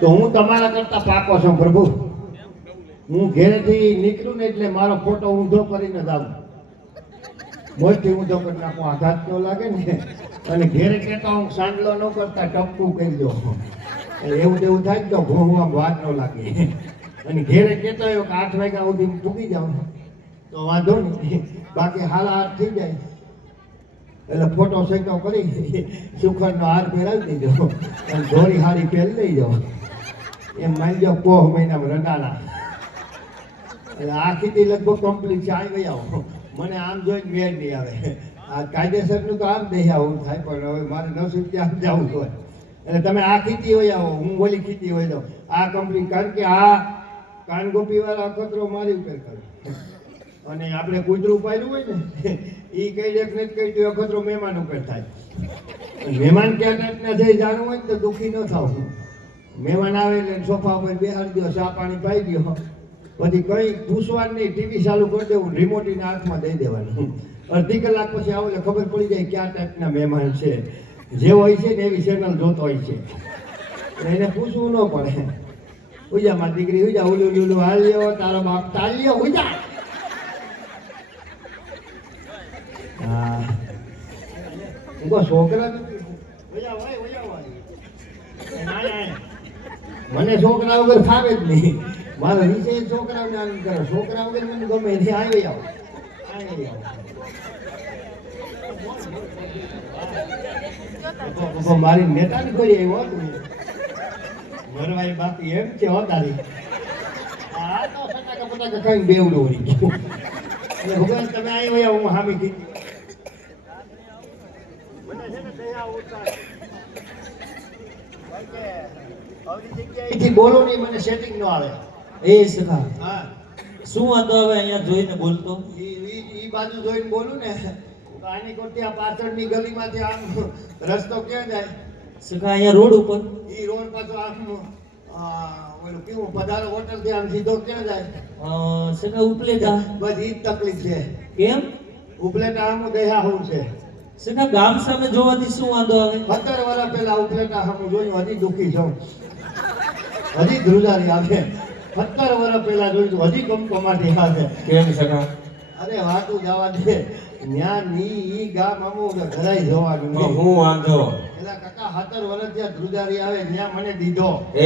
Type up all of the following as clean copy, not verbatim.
તો હું તમારા કરતા પાકો છું પ્રભુ. હું ઘેરેથી નીકળું ને એટલે મારો ફોટો ઊંધો કરીને જ આવું. મોજથી ઊંધો કરી નાખું, આઘાત ન લાગે ને. અને ઘેરે કહેતા હું સાંડલો ન કરતા ટપકું કરી દો, એવું તેવું થાય તો ભૂંમાં વાત ન લાગે. અને ઘેરે કહેતો હોય કે 8 વાગ્યા સુધી ચૂકી જાઉં તો વાંધો નહીં, બાકી હાલ 8 થઈ જાય એટલે ફોટો સેટો કરી સુખડનો હાર પહેરાવી દેજો અને ધોળી હાડી પહેરી લઈ જાઓ. એમ માની જાઓ પોહ મહિનામાં રંડાના. એટલે આ ખેતી લગભગ કમ્પ્લીટ છે. આવી આવો, મને આમ જોઈને મેળ નહીં આવે. આ કાયદેસરનું તો આમ નહીં આવું થાય, પણ હવે મારે નસીબ ત્યાં જવું હોય એટલે તમે આ ખેતી હોય આવો, હું ઓલી ખેતી હોય જાઉં. આ કમ્પ્લીટ, કારણ કે આ કાનગોપીવાળા અખતરો મારી ઉપર કરે. અને આપણે કૂતરું પાડ્યું હોય ને એ કઈ એક ને કઈ તો અખતરો મહેમાન ઉપર થાય. મહેમાન ક્યાં ટાઈપના છે જાણવું હોય ને તો દુઃખી ન થાવ. મહેમાન આવે એટલે સોફા ઉપર બેહાડી દો, ચા પાણી પાઈ દો, પછી કઈ પૂછવાનું નહીં, ટીવી ચાલુ કરી દેવું, રિમોટીને હાથમાં દઈ દેવાનું. અડધી કલાક પછી આવો એટલે ખબર પડી જાય ક્યાં ટાઈપના મહેમાન છે. જે હોય છે ને એવી ચેનલ જોતો હોય છે, એને પૂછવું ન પડે. ઉજા મારી દીકરી ઉજા, ઉલું ઉલું હાલ્યો, તારો બાપ તાલ્યો, ઉજા. હા છોકરા મને છોકરા વગર ફાવે જ નહીં. મારો વિષય છોકરાઓને આનંદ કરો, છોકરા વગર મને ગમે એથી આવી આવો. મારી નેતા ની કોઈ આવ્યો મરવાઈ બાકી એમ છે હો તારી. આ તો ફટાકા ફટાકા ખાઈને બેવડું વળી ગયું. એટલે ભગવાન તમે આવી આવો, હું હામી કીધી. બોલો નહીં, મને સેટિંગ ન આવે. એ સખા, હા શું વાંધો હવે અહીંયા જોઈને બોલતો? ઈ બાજુ જોઈને બોલું ને તો આની કોટી આ પાછળની ગલીમાંથી આમ રસ્તો ક્યાં જાય? સખા અહીંયા રોડ ઉપર. ઈ રોડ પાછો આમ ઓલું કેવું પધારો હોટલ થી આમ સીધો ક્યાં જાય? સખા ઉપલેટા. બસ ઈ જ તકલીફ છે. કેમ? ઉપલેટા આમ દયા હોવું છે. સખા ગામ સામે જોવાથી શું વાંધો આવે? 17 વર્ષ પહેલા ઉપલેટા સામે જોયું, હજી દુઃખી છું, હજી ધ્રુજારી આવે. 17 વર્ષ પહેલા જોયું, હજી કમકમાટી આવે. કેમ સખા? અરે વાતું જવા દે, ન્યા ની ઈ ગામ અમુક ઘરાઈ જવાનું નહીં. હું વાંધો પેલા કાકા 17 વર્ષ ત્યાં ધ્રુજારી આવે, ન્યા મને દીધો. એ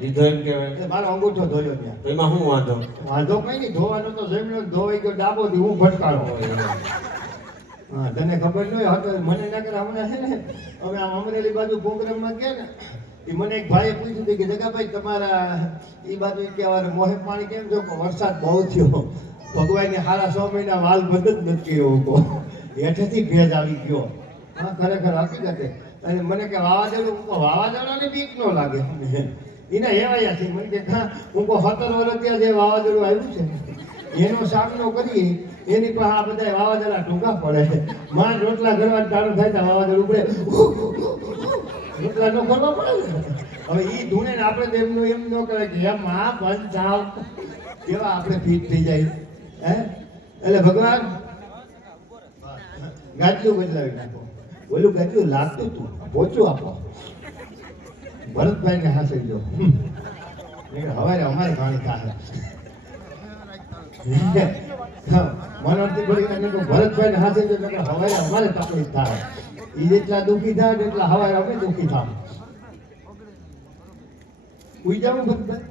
દીધો એમ કહેવાય? મારો અંગૂઠો ધોયો ત્યાં. તો એમાં શું વાંધો? વાંધો કઈ નહીં, ધોવાનો તો જમણો ધોવાઈ ગયો, ડાબો થી હું ભટકાણો. હા તને ખબર ન હોય હતો, મને ના કરે. હમણાં છે ને અમે આમ અમરેલી બાજુ પ્રોગ્રામમાં ગયા ને, એ મને એક ભાઈએ પૂછ્યું હતું કે જગાભાઈ તમારા એ બાજુ કહેવાય મોહે પાણી કેમ છો? વરસાદ બહુ થયો, ભગવાનને સારા 6 મહિના વાલ બંધ જ નથી કર્યો, હેઠેથી ભેજ આવી ગયો. હા ખરેખર હકીકતે. અને મને કે વાવાઝોડું, વાવાઝોડાને બીક ન લાગે એના એવાયા છે. મને કે હા હું 17 વર્ષ ત્યાં જે વાવાઝોડું આવ્યું છે એનો સામનો કરીએ, એની પર આ બધા વાવાઝોડા ટૂંકા પડે. માંડ રોટલા ઘરવા ચાલુ થાય તો વાવાઝોડું ઉપડે, રોટલા નો કરવા પડે ને. હવે ઈ ધૂણે ને આપણે તો એમનું એમ ન કરે કે એમ આ બંધ થાવ, કેવા આપણે ફીટ થઈ જાય. હે એટલે ભગવાન ગાજલું બદલાવી નાખો. ઓલું ગાજલું લાગતું તું પોચું આપો. ભરતભાઈ ને હાંસી જો, હવે અમારે પાણી થાય. મનોરથી ભરતભાઈ ને હાંસી જો, હવે અમારે તકલીફ થાય. એ જેટલા દુઃખી થાય એટલા હવારે અમે દુઃખી થાવ. ઉઈ જાવ ભરતભાઈ,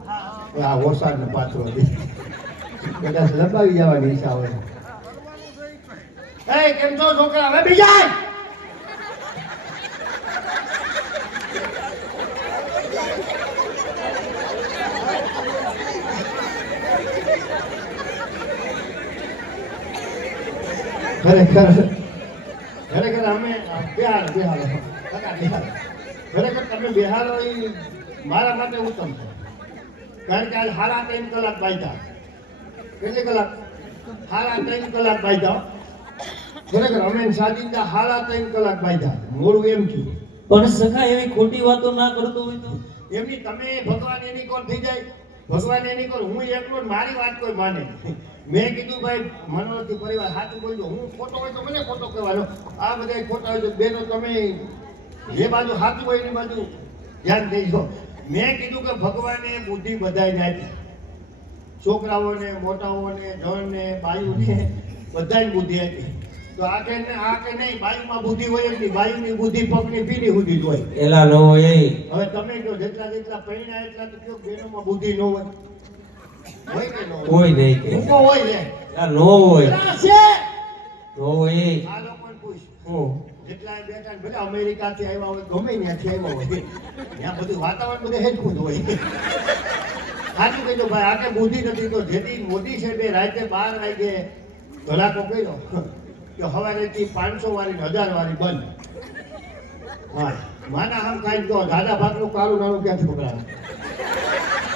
આ વરસાદ ને પાછો કદાચ લંબાવી જવાની ઈચ્છા હોય. એ કેમ છો છોકરા? હવે બીજા ખરેખર અમે બિહાર ખરેખર તમે બિહાર એ મારા માટે ઉત્તમ છે. કારણ કે આજ 3.5 કલાક બાંધ્યા. કેટલી કલાક? 3.5 કલાક બાંધ્યા. ખરેખર અમે સાજિંદા 3.5 કલાક બાંધ્યા. મોડું એમ થયું. પણ સખા એવી ખોટી વાતો ના કરતો હોય તો એમની તમે ભગવાન એની કોર થઈ જાય, ભગવાન એની કોર. હું એકલો મારી વાત કોઈ માને. મેં કીધું ભાઈ મનોરથી પરિવાર સાચું બોલજો. હું ખોટો હોય તો મને ખોટો કહેવાનો, આ બધા ખોટા હોય તો બેનો તમે જે બાજુ સાચું હોય એની બાજુ ધ્યાન દેજો. મેં કીધું કે ભગવાને બુદ્ધિ બધાને આપી, છોકરાઓને, મોટાઓને, જણને, બાયુને બધાને બુદ્ધિ આપી. તો આ કે નહીં, બાયુમાં બુદ્ધિ હોય જ નહીં. બાયુની બુદ્ધિ પગની પીડી સુધી જ હોય. એલા નો હોય એ. હવે તમે કહો જેટલા પૈણા એટલા તો કયો બેનોમાં બુદ્ધિ ન હોય? હોય કે ન હોય? કોઈ નહીં કે. મૂકો હોય લે. એલા નો હોય. એટલા છે. નો હોય એ. આ લોકોને પૂછ. હું. જેટલા બેઠા ને ભલે અમેરિકાથી આવ્યા હોય, ગમે ત્યાંથી આવ્યા હોય, ત્યાં બધું વાતાવરણ બધું હેરખું જ હોય. સાચું કહેજો ભાઈ, આ કે બુદ્ધિ નથી. તો જેથી મોદી સાહેબે રાતે 12 વાગે ધડાકો કર્યો કે સવારેથી 500 વાળી 1000 વાળી બંધ. હા, માના આમ કાંઈ તો દાદા ભાગનું કાળું નાણું ક્યાંથી પકડાવે?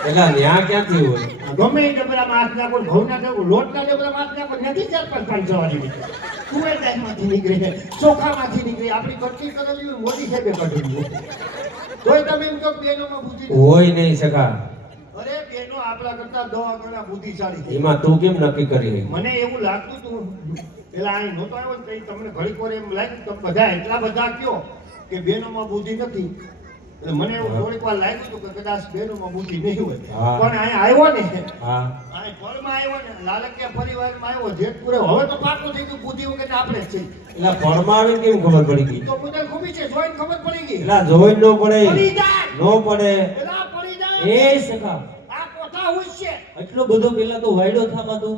એલા ન્યા ક્યાંથી હોય? ગમે એ ડબરામાં હાથ નાખો, ઘઉંના નાખો, લોટના ડબરામાં હાથ નાખો, નથી 4-500 વાળી નીકળે. તુવેર દાળમાંથી નીકળે, ચોખામાંથી નીકળે. આપણી કટકી કરેલી મોદી સાહેબે કઢી. તોય તમે એમ કહો બેનોમાં બુદ્ધિ નથી. હોય નહીં સખા. અરે બેનો આપણા કરતા 10 ગણા બુદ્ધિશાળી છે. એમાં તું કેમ નક્કી કરી? મને એવું લાગતું હતું પેલા અહીં નહોતો આવ્યો ને તઈ તમને ઘડીક વાર એમ લાગ્યું તમે બધા એટલા બધા કયો કે બેનોમાં બુદ્ધિ નથી. એટલે મને એવું થોડીક વાર લાગ્યું હતું કે કદાચ બેનોમાં બુદ્ધિ નહીં હોય. હા. પણ અહીં આવ્યો ને, હા. અહીં ફળમાં આવ્યો ને, લાલકિયા પરિવારમાં આવ્યો, જેતપુરે હવે તો પાકું થઈ ગયું બુદ્ધિ વગર આપણે જ છે. એલા ફળમાં આવીને કેમ ખબર પડી ગઈ? તો બુદ્ધિ ખૂબી છે, જોઈને ખબર પડી ગઈ. એલા જોઈ ન પડે. પડી જાય. નો પડે. એલા પડી જાય. એ સખા. આ કોઠા હોય છે. એટલો બધો પેલા તો વાયડો થામાં તું.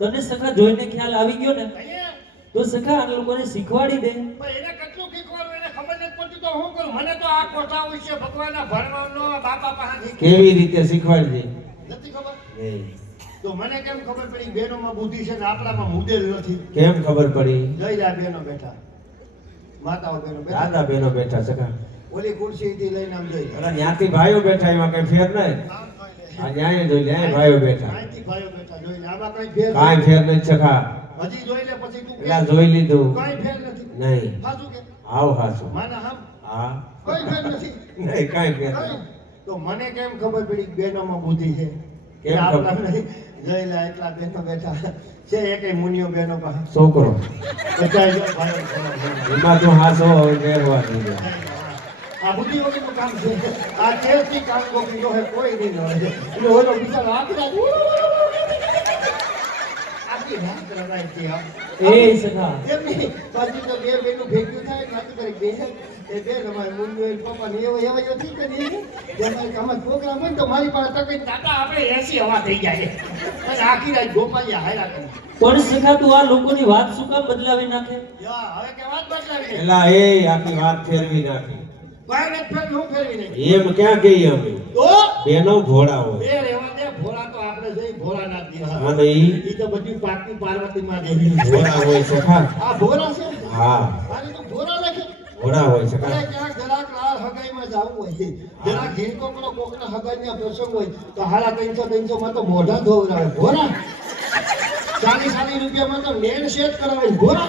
તને સખા જોઈને ખ્યાલ આવી ગયો ને, અહીંયા તો સખા આ લોકોને શીખવાડી દે. પણ એને કેટલું શીખવાનું એને ખબર નથી પડતી તો હું કરું? મને તો આ કોઠા હોય છે ભગવાનના ભણવાનો બાપા પાસેથી કેવી રીતે શીખવાડી દે? નથી ખબર. નહીં. તો મને કેમ ખબર પડી બેનોમાં બુદ્ધિ છે ને આપણામાં મુદેલ નથી? કેમ ખબર પડી? જઈ જા બેનો બેઠા, માતાઓ બેનો બેઠા, દાદા બેનો બેઠા સખા. ઓલી ખુરશીથી લઈને આમ જઈ અરે ત્યાંથી ભાઈઓ બેઠા, એમાં કઈ ફેર નહીં. આ ન્યાય જોઈ લે, અહીં ભાઈઓ બેઠા. અહીંથી ભાઈઓ બેઠા જોઈ લે, આમાં કઈ ફેર કાંઈ ફેર નહીં સખા. હજી જોઈ લે પછી તું એલા જોઈ લીધું. કઈ ફેર નથી. નહીં. સાચું કે આવ હાચું. માના હમ હા. કઈ ફેર નથી. નહીં કાંઈ ફેર કઈ? નહીં. તો મને કેમ ખબર પડી કે બેનોમાં બુદ્ધિ છે? કેમ ખબર? આપણા નહીં. જઈ લે એટલા બેનો બેઠા છે, એકેય મુનિયો બેનો પાસે છોકરો બધાય જો ભાઈઓ ભણો. એમાં તો હાસો હવે ફેરવા દીધો. આ બુદ્ધિ વગરનું કામ છે. આ કેસથી કામ ગોપી જો હે કોઈ નહીં હોય. એટલે ઓલો બિચારો આખી રાત આખી રાત રડાય છે. હા. એ સખા. એમ નહીં, પાછી તો બે બેનું ભેગું થાય ને વાત કરી બે એ બે અમારે મુન્નુ એ પપ્પા ને એવો એવો જો થી કરી અમારે અમારા છોકરા હોય ને તો મારી પાસે તો કઈ દાદા આપણે 80 હવા થઈ જાય અને આખી રાત ગોપાલિયા હાયરા કરે. પણ સખા તું આ લોકોની વાત શું કામ બદલાવી નાખે? યા હવે કે વાત બદલાવી દે. એલા એ આખી વાત ફેરવી નાખી. કોઈ ને ફેર હું ફેરવી નહીં. એમ ક્યાં ગઈ અમે? તો બેનો ભોળા હોય. એ રહેવા દે, ભોળા તો આપણે જઈ ભોળાનાથ દીવા. અને ઈ ઈ તો બધી પાકી પાર્વતી માં દેવી છે. ભોળા હોય સખા. આ ભોળા છે. હા, આને તો ભોળા લખે. ભોળા હોય સખા. અરે ક્યાંક જરાક લાલ હગાઈમાં જાવું હોય, જરાક ઝીણકો પેલો કોકના હગાઈના પ્રસંગ હોય તો હાલા 300 માં તો મોઢા ધોવડાવે ભોળા. 40 રૂપિયામાં તો નેન સેટ કરાવે ભોળા.